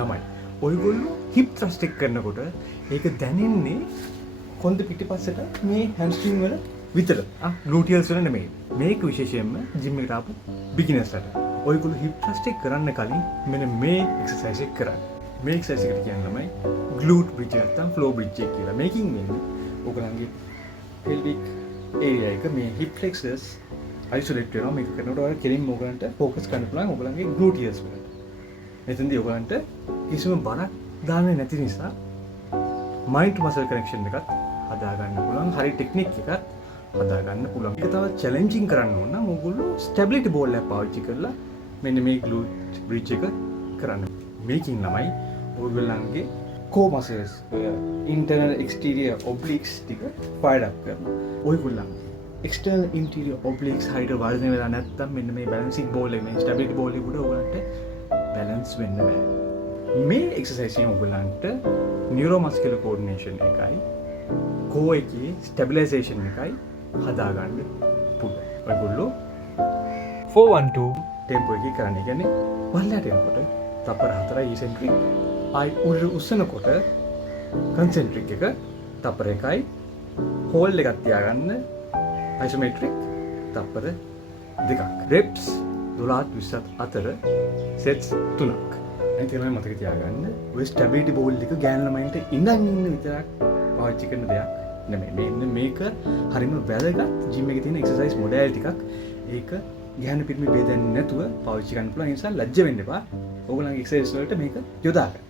ළමයි. ඔයගොල්ලෝ hip thrust එක කරනකොට ඒක දැනෙන්නේ කොන්ද පිටිපස්සට මේ හැම්ස්ට්‍රින්ග් වල විතරද? ග්ලූටියල්ස් වල නෙමෙයි. මේක විශේෂයෙන්ම ජිම් එකට ආපු බිගිනර්ස්ලට. ඔයගොල්ලෝ හිප් ත්‍රස්ට් එක කරන්න කලින් මෙන්න මේ එක්සර්සයිස් එක කරන්න. මේ එක්සර්සයිස් එකට කියන ළමයි ග්ලූට් බ්‍රිජ් නැත්නම් ෆ්ලෝ බ්‍රිජ් එක කියලා. මේකින් වෙන්නේ ඔයගොල්ලන්ගේ pelvic area එක මේ hip flexors isolate වෙනවා. මේක කරනකොට ඔයාලා කෙලින්ම ඔයගලන්ට ફોකස් කරන්න පුළුවන් ඔයගලන්ගේ gluteus වලට. එතෙන්දී ඔයගලන්ට කිසිම බරක් දාන්නේ නැති නිසා mind to muscle connection එකත් හදා ගන්න පුළුවන්. හරි ටෙක්නික් එකක් හදා ගන්න පුළුවන්. ඒක තව challenging කරන්න ඕන නම් ඔයගොල්ලෝ stability ball එක පාවිච්චි කරලා මෙන්න මේ glute bridge එක කරන්න. මේකින් ළමයි ඔයගලන්ගේ core muscles internal exterior obliques ටික fire up කරනවා. ඔයගොල්ලන් external interior obliques හරියට වර්ධනය වෙලා නැත්නම් මෙන්න මේ balancing ball එක මේ stability ball එක උඩ ඔයගලන්ට balance වෙන්න බෑ. මේ exercise එකෙන් ඔයගලන්ට neuromuscular coordination එකයි core එකේ stabilization එකයි හදා ගන්න පුළුවන්. ඔයගොල්ලෝ 412 tempo එකේ කරන්නේ කියන්නේ පල්ලයට යනකොට තප්පර 4යි eccentric ආයි උඩට උස්සනකොට concentric එක තප්පර 1යි hold එකක් තියාගන්න isometric තප්පර 2ක් reps 12 20 අතර sets 3ක්. අනිත් එක මතක තියාගන්න ඔය stability ball එක ගෑනු ළමයින්ට ඉඳන් ඉන්න විතරක් පාවිච්චි කරන දෙයක් නෙමෙයි. මෙන්න මේක හරිම වැදගත් ජිම් එකේ තියෙන exercise modality එකක්. ඒක ගෑනු පිරිමි ભેදන්නේ නැතුව පාවිච්චි කරන්න පුළුවන්. ඒ නිසා ලැජ්ජ වෙන්න එපා. ඕගොල්ලන්ගේ exercise වලට මේක යොදා ගන්න.